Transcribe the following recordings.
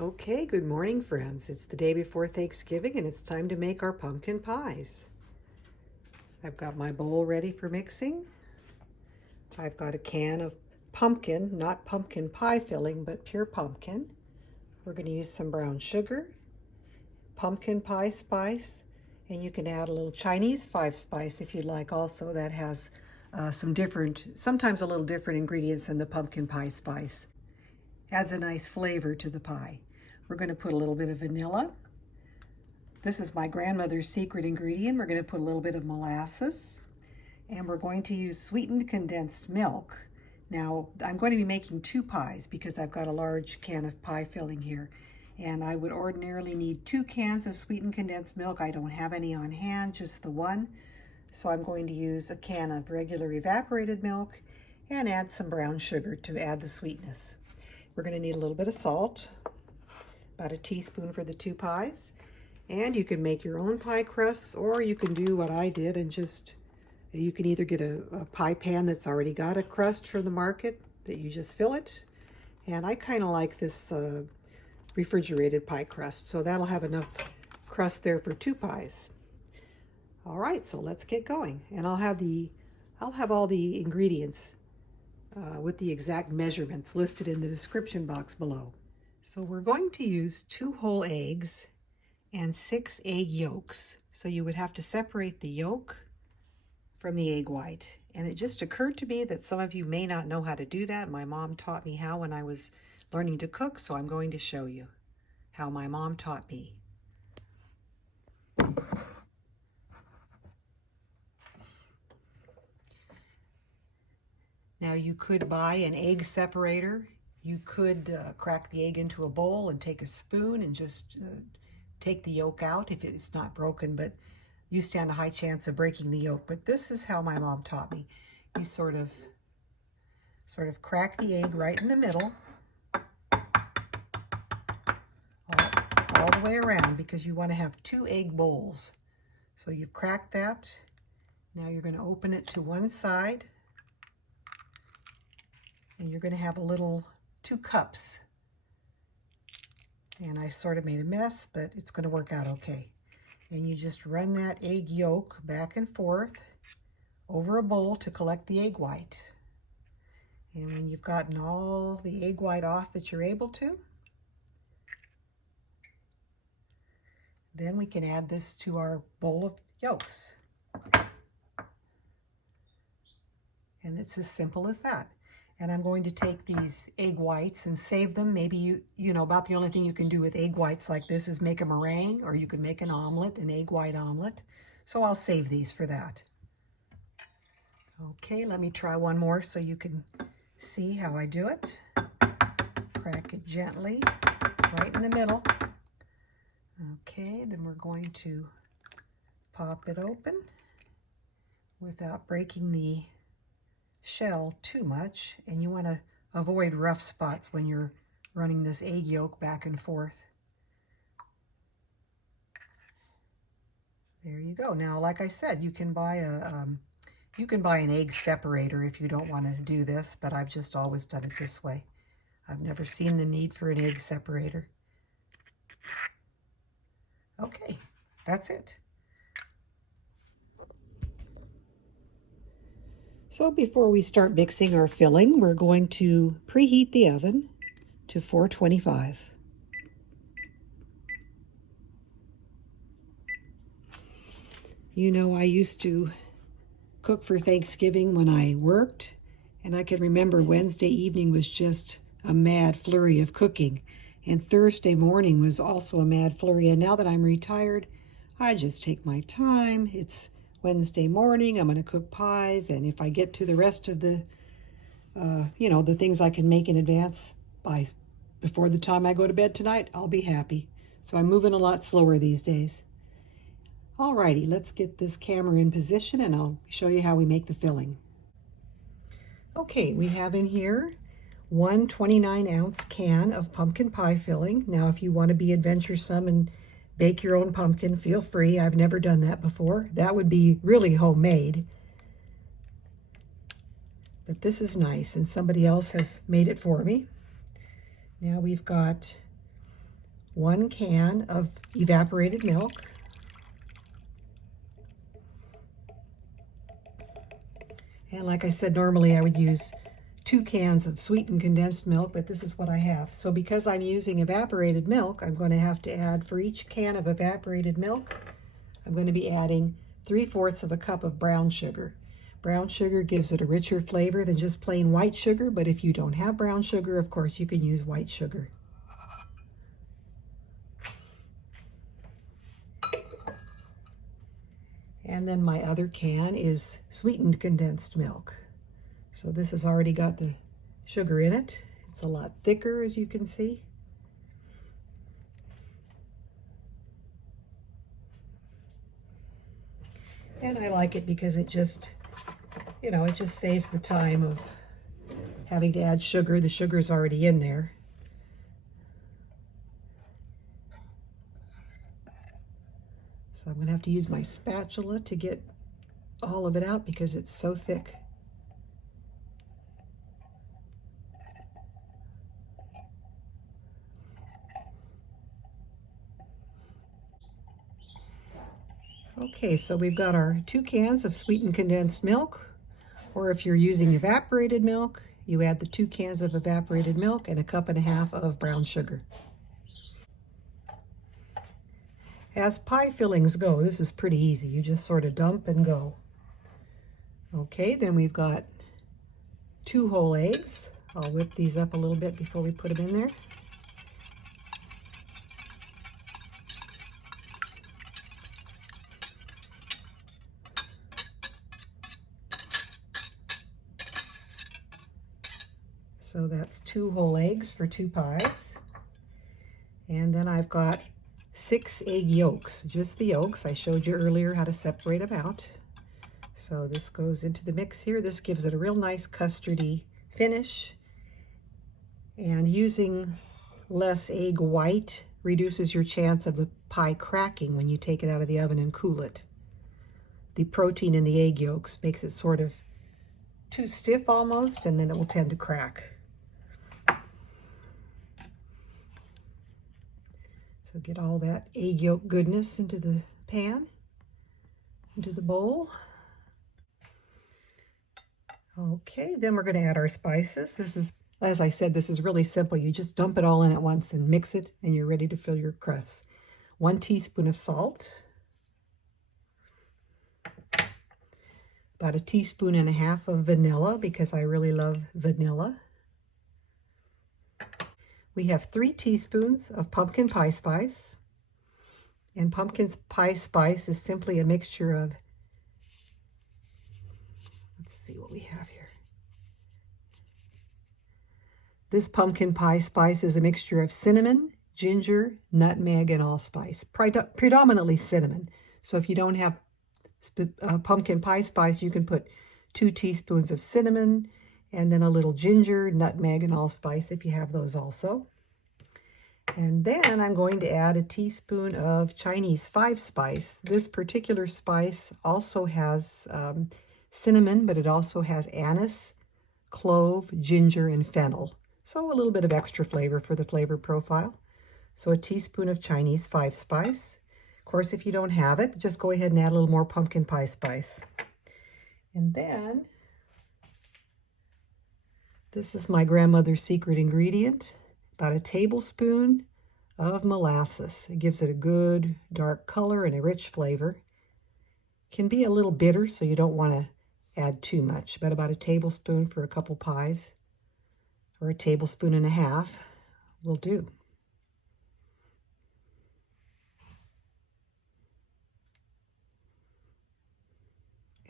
Okay, good morning, friends. It's the day before Thanksgiving and it's time to make our pumpkin pies. I've got my bowl ready for mixing. I've got a can of pumpkin, not pumpkin pie filling, but pure pumpkin. We're going to use some brown sugar, pumpkin pie spice, and you can add a little Chinese 5-spice if you'd like also. That has sometimes a little different ingredients than the pumpkin pie spice. Adds a nice flavor to the pie. We're going to put a little bit of vanilla. This is my grandmother's secret ingredient. We're going to put a little bit of molasses, and we're going to use sweetened condensed milk. Now, I'm going to be making 2 pies because I've got a large can of pie filling here. And I would ordinarily need 2 cans of sweetened condensed milk. I don't have any on hand, just the one. So I'm going to use a can of regular evaporated milk and add some brown sugar to add the sweetness. We're going to need a little bit of salt, about a teaspoon for the 2 pies. And you can make your own pie crusts, or you can do what I did and you can either get a pie pan that's already got a crust from the market that you just fill it. And I kind of like this refrigerated pie crust, so that'll have enough crust there for 2 pies. All right, so let's get going. And I'll have all the ingredients with the exact measurements listed in the description box below. So we're going to use 2 whole eggs and 6 egg yolks. So you would have to separate the yolk from the egg white. And it just occurred to me that some of you may not know how to do that. My mom taught me how when I was learning to cook, so I'm going to show you how my mom taught me. Now you could buy an egg separator. You could crack the egg into a bowl and take a spoon and just take the yolk out if it's not broken, but you stand a high chance of breaking the yolk. But this is how my mom taught me. You sort of crack the egg right in the middle, all the way around, because you want to have 2 egg bowls. So you've cracked that. Now you're going to open it to one side, and you're going to have 2 cups. And I sort of made a mess, but it's going to work out okay. And you just run that egg yolk back and forth over a bowl to collect the egg white. And when you've gotten all the egg white off that you're able to, then we can add this to our bowl of yolks. And it's as simple as that. And I'm going to take these egg whites and save them. Maybe you know about the only thing you can do with egg whites like this is make a meringue, or you can make an omelet, an egg white omelet. So I'll save these for that. Okay, let me try one more so you can see how I do it. Crack it gently, right in the middle. Okay, then we're going to pop it open without breaking the shell too much, and you want to avoid rough spots when you're running this egg yolk back and forth. There you go. Now, like I said, you can buy an egg separator if you don't want to do this, but I've just always done it this way. I've never seen the need for an egg separator. Okay, that's it. So before we start mixing our filling, we're going to preheat the oven to 425. You know, I used to cook for Thanksgiving when I worked, and I can remember Wednesday evening was just a mad flurry of cooking, and Thursday morning was also a mad flurry. And now that I'm retired, I just take my time. It's Wednesday morning, I'm going to cook pies, and if I get to the rest of the the things I can make in advance before the time I go to bed tonight, I'll be happy. So I'm moving a lot slower these days. Alrighty, let's get this camera in position and I'll show you how we make the filling. Okay, we have in here one 29-ounce can of pumpkin pie filling. Now, if you want to be adventuresome and bake your own pumpkin, feel free. I've never done that before. That would be really homemade. But this is nice, and somebody else has made it for me. Now we've got 1 can of evaporated milk. And like I said, normally I would use 2 cans of sweetened condensed milk, but this is what I have. So because I'm using evaporated milk, I'm going to have to add, for each can of evaporated milk, I'm going to be adding 3/4 of a cup of brown sugar. Brown sugar gives it a richer flavor than just plain white sugar, but if you don't have brown sugar, of course, you can use white sugar. And then my other can is sweetened condensed milk. So this has already got the sugar in it. It's a lot thicker, as you can see. And I like it because it just, it just saves the time of having to add sugar. The sugar's already in there. So I'm going to have to use my spatula to get all of it out because it's so thick. Okay, so we've got our 2 cans of sweetened condensed milk, or if you're using evaporated milk, you add the 2 cans of evaporated milk and 1.5 cups of brown sugar. As pie fillings go, this is pretty easy. You just sort of dump and go. Okay, then we've got 2 whole eggs. I'll whip these up a little bit before we put them in there. So that's 2 whole eggs for 2 pies. And then I've got 6 egg yolks, just the yolks. I showed you earlier how to separate them out. So this goes into the mix here. This gives it a real nice custardy finish. And using less egg white reduces your chance of the pie cracking when you take it out of the oven and cool it. The protein in the egg yolks makes it sort of too stiff almost, and then it will tend to crack. So get all that egg yolk goodness into the pan, into the bowl. Okay, then we're going to add our spices. This is, as I said, this is really simple. You just dump it all in at once and mix it, and you're ready to fill your crusts. 1 teaspoon of salt, about 1.5 teaspoons of vanilla, because I really love vanilla. We have 3 teaspoons of pumpkin pie spice, and pumpkin pie spice is simply a mixture of, let's see what we have here. This pumpkin pie spice is a mixture of cinnamon, ginger, nutmeg, and allspice, predominantly cinnamon. So if you don't have pumpkin pie spice, you can put 2 teaspoons of cinnamon, and then a little ginger, nutmeg, and allspice if you have those also. And then I'm going to add 1 teaspoon of Chinese 5 spice. This particular spice also has cinnamon, but it also has anise, clove, ginger, and fennel. So a little bit of extra flavor for the flavor profile. So 1 teaspoon of Chinese 5 spice. Of course, if you don't have it, just go ahead and add a little more pumpkin pie spice. And then, this is my grandmother's secret ingredient, about 1 tablespoon of molasses. It gives it a good dark color and a rich flavor. Can be a little bitter, so you don't want to add too much, but about 1 tablespoon for a couple pies, or 1.5 tablespoons will do.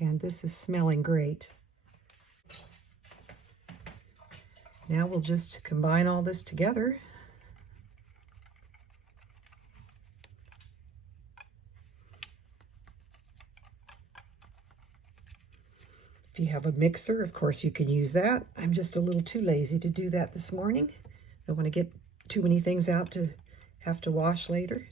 And this is smelling great. Now we'll just combine all this together. If you have a mixer, of course you can use that. I'm just a little too lazy to do that this morning. Don't want to get too many things out to have to wash later.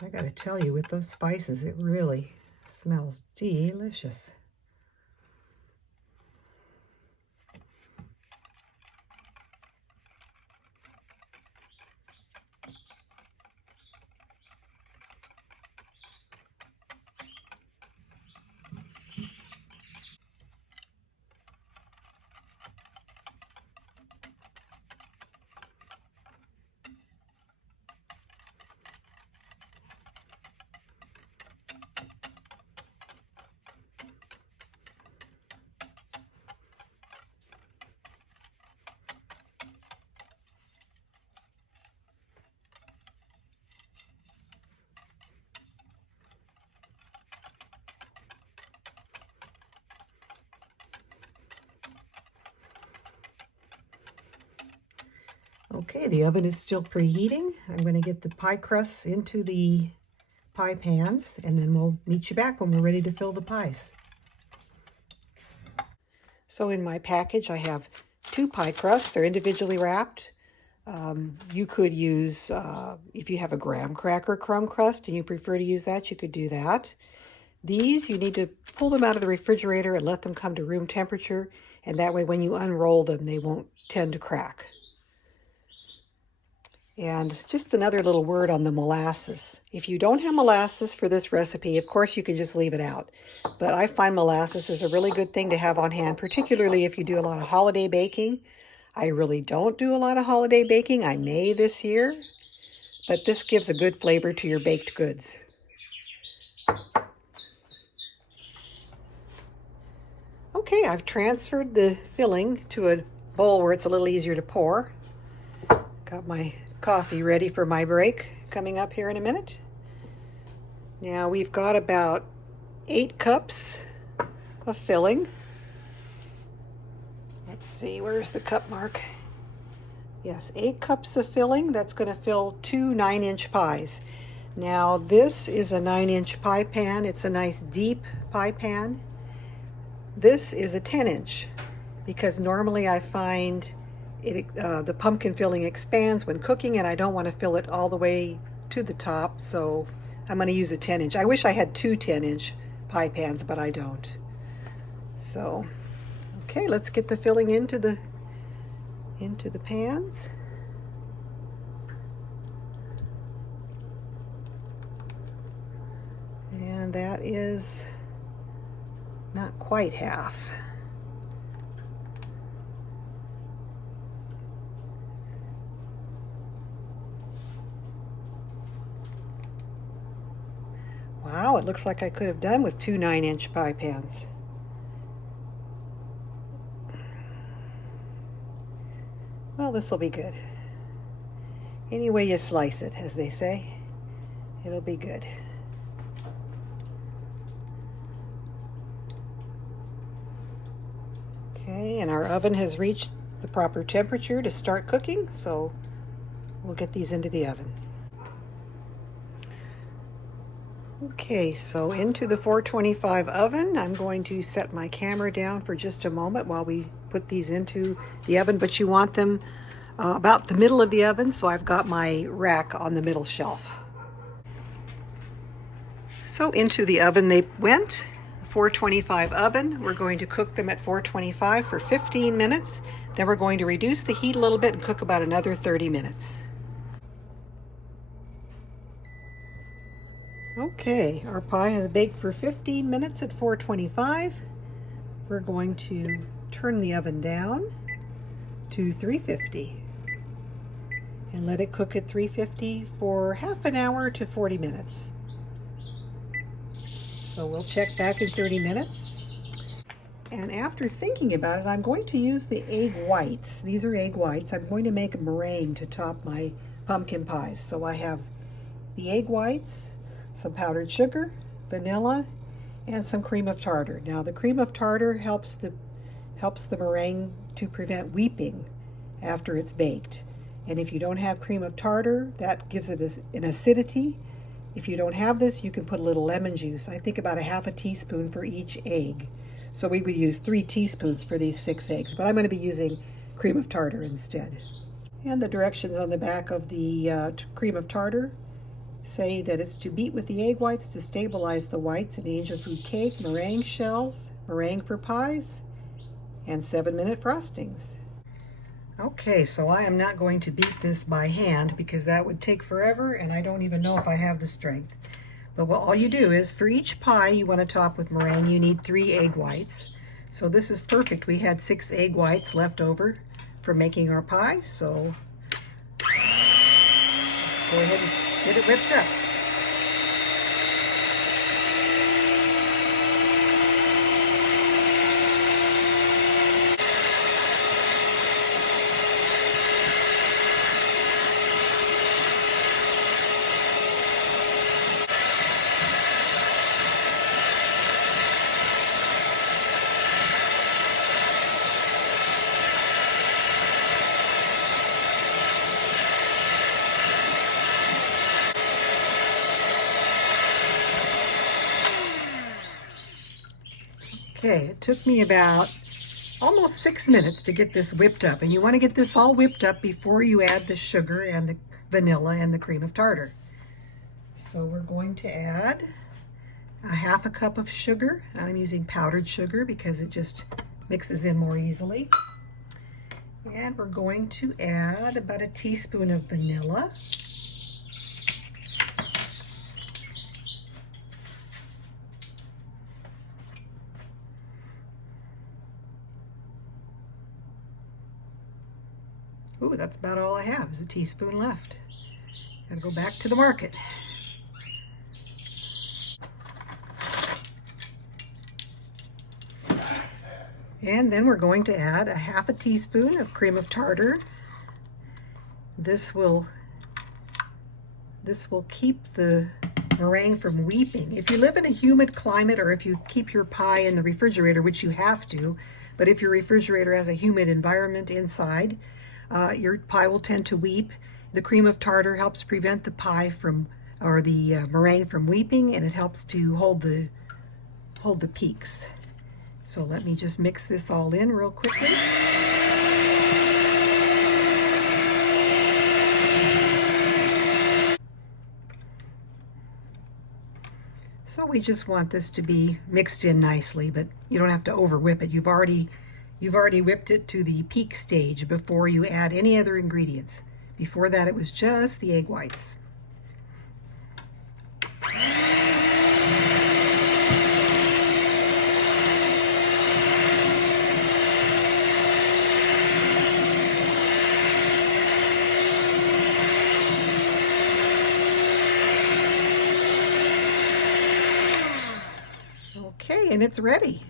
I gotta tell you, with those spices, it really smells delicious. Okay, the oven is still preheating. I'm going to get the pie crusts into the pie pans, and then we'll meet you back when we're ready to fill the pies. So in my package, I have 2 pie crusts. They're individually wrapped. You could use, if you have a graham cracker crumb crust and you prefer to use that, you could do that. These, you need to pull them out of the refrigerator and let them come to room temperature, and that way when you unroll them, they won't tend to crack. And just another little word on the molasses. If you don't have molasses for this recipe, of course you can just leave it out. But I find molasses is a really good thing to have on hand, particularly if you do a lot of holiday baking. I really don't do a lot of holiday baking. I may this year, but this gives a good flavor to your baked goods. Okay, I've transferred the filling to a bowl where it's a little easier to pour. Got my coffee ready for my break coming up here in a minute. Now we've got about 8 cups of filling. Let's see, where's the cup mark? Yes, 8 cups of filling. That's going to fill 2 9-inch pies. Now this is a 9-inch pie pan. It's a nice deep pie pan. This is a 10-inch because normally I find the pumpkin filling expands when cooking, and I don't want to fill it all the way to the top, so I'm going to use a 10-inch. I wish I had 2 10-inch pie pans, but I don't. So, okay, let's get the filling into the pans. And that is not quite half. Wow, it looks like I could have done with 2 9-inch pie pans. Well, this will be good. Any way you slice it, as they say, it'll be good. Okay, and our oven has reached the proper temperature to start cooking, so we'll get these into the oven. Okay, so into the 425 oven, I'm going to set my camera down for just a moment while we put these into the oven, but you want them about the middle of the oven, so I've got my rack on the middle shelf. So into the oven they went, 425 oven. We're going to cook them at 425 for 15 minutes. Then we're going to reduce the heat a little bit and cook about another 30 minutes. Okay, our pie has baked for 15 minutes at 425. We're going to turn the oven down to 350 and let it cook at 350 for half an hour to 40 minutes. So we'll check back in 30 minutes. And after thinking about it, I'm going to use the egg whites. These are egg whites. I'm going to make a meringue to top my pumpkin pies. So I have the egg whites, some powdered sugar, vanilla, and some cream of tartar. Now the cream of tartar helps the meringue to prevent weeping after it's baked. And if you don't have cream of tartar, that gives it an acidity. If you don't have this, you can put a little lemon juice. I think about a half a teaspoon for each egg. So we would use 3 teaspoons for these 6 eggs, but I'm going to be using cream of tartar instead. And the directions on the back of the cream of tartar say that it's to beat with the egg whites to stabilize the whites in angel food cake, meringue shells, meringue for pies, and 7-minute frostings. Okay, so I am not going to beat this by hand because that would take forever and I don't even know if I have the strength. But what all you do is for each pie you want to top with meringue, you need 3 egg whites. So this is perfect. We had 6 egg whites left over for making our pie, so let's go ahead and get it whipped up. Okay, it took me about almost 6 minutes to get this whipped up, and you want to get this all whipped up before you add the sugar and the vanilla and the cream of tartar. So we're going to add a 1/2 cup of sugar. I'm using powdered sugar because it just mixes in more easily. And we're going to add about a teaspoon of vanilla. Ooh, that's about all I have is a teaspoon left. And go back to the market. And then we're going to add a 1/2 teaspoon of cream of tartar. This will keep the meringue from weeping. If you live in a humid climate or if you keep your pie in the refrigerator, which you have to, but if your refrigerator has a humid environment inside, your pie will tend to weep. The cream of tartar helps prevent the pie from, or the meringue from weeping, and it helps to hold the peaks. So let me just mix this all in real quickly. So we just want this to be mixed in nicely, but you don't have to over whip it. You've already whipped it to the peak stage before you add any other ingredients. Before that, it was just the egg whites. Okay, and it's ready.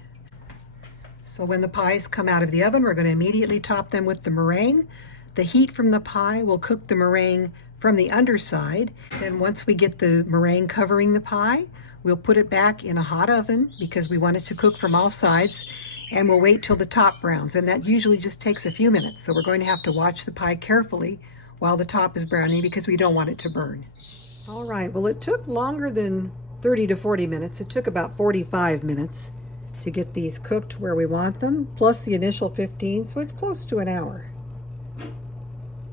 So when the pies come out of the oven, we're going to immediately top them with the meringue. The heat from the pie will cook the meringue from the underside. Then once we get the meringue covering the pie, we'll put it back in a hot oven because we want it to cook from all sides, and we'll wait till the top browns, and that usually just takes a few minutes. So we're going to have to watch the pie carefully while the top is browning because we don't want it to burn. All right, well, it took longer than 30 to 40 minutes. It took about 45 minutes to get these cooked where we want them, plus the initial 15, so it's close to an hour.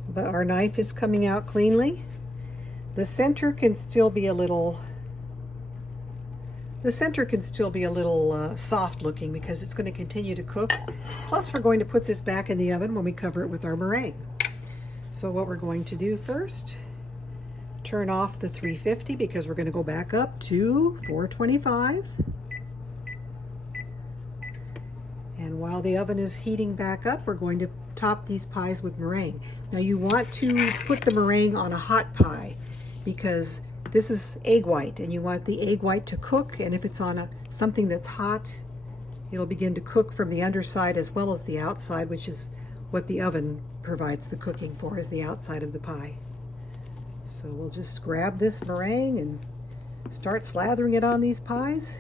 But our knife is coming out cleanly. The center can still be a little soft looking because it's going to continue to cook. Plus we're going to put this back in the oven when we cover it with our meringue. So what we're going to do first, turn off the 350 because we're going to go back up to 425. And while the oven is heating back up, we're going to top these pies with meringue. Now you want to put the meringue on a hot pie because this is egg white and you want the egg white to cook, and if it's on something that's hot, it'll begin to cook from the underside as well as the outside, which is what the oven provides the cooking for, is the outside of the pie. So we'll just grab this meringue and start slathering it on these pies.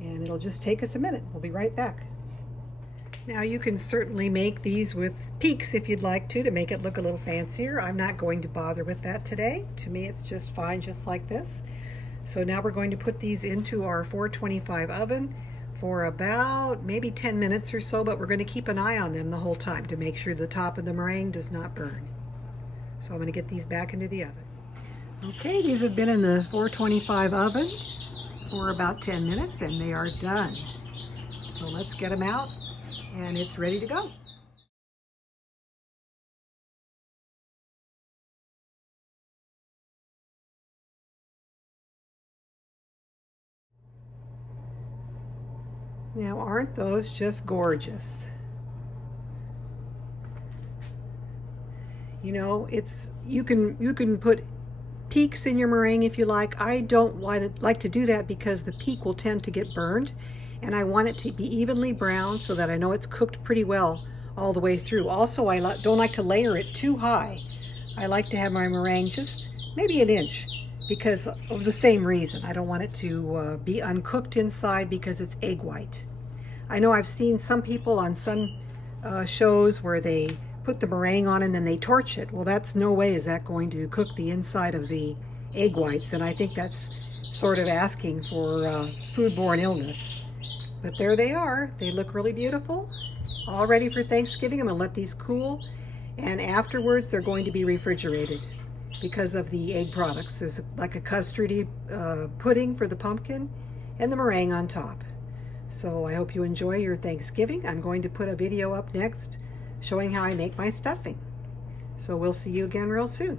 And it'll just take us a minute. We'll be right back. Now you can certainly make these with peaks if you'd like to make it look a little fancier. I'm not going to bother with that today. To me, it's just fine just like this. So now we're going to put these into our 425 oven for about maybe 10 minutes or so, but we're going to keep an eye on them the whole time to make sure the top of the meringue does not burn. So I'm going to get these back into the oven. Okay, these have been in the 425 oven for about 10 minutes and they are done. So let's get them out and it's ready to go. Now, aren't those just gorgeous? You know, you can put peaks in your meringue if you like. I don't like to do that because the peak will tend to get burned, and I want it to be evenly brown so that I know it's cooked pretty well all the way through. Also, I don't like to layer it too high. I like to have my meringue just maybe an inch because of the same reason. I don't want it to be uncooked inside because it's egg white. I know I've seen some people on some shows where they put the meringue on and then they torch it. Well, that's no way is that going to cook the inside of the egg whites, and I think that's sort of asking for foodborne illness. But there they are. They look really beautiful. All ready for Thanksgiving. I'm going to let these cool, and afterwards they're going to be refrigerated because of the egg products. There's like a custardy pudding for the pumpkin and the meringue on top. So I hope you enjoy your Thanksgiving. I'm going to put a video up next showing how I make my stuffing. So we'll see you again real soon.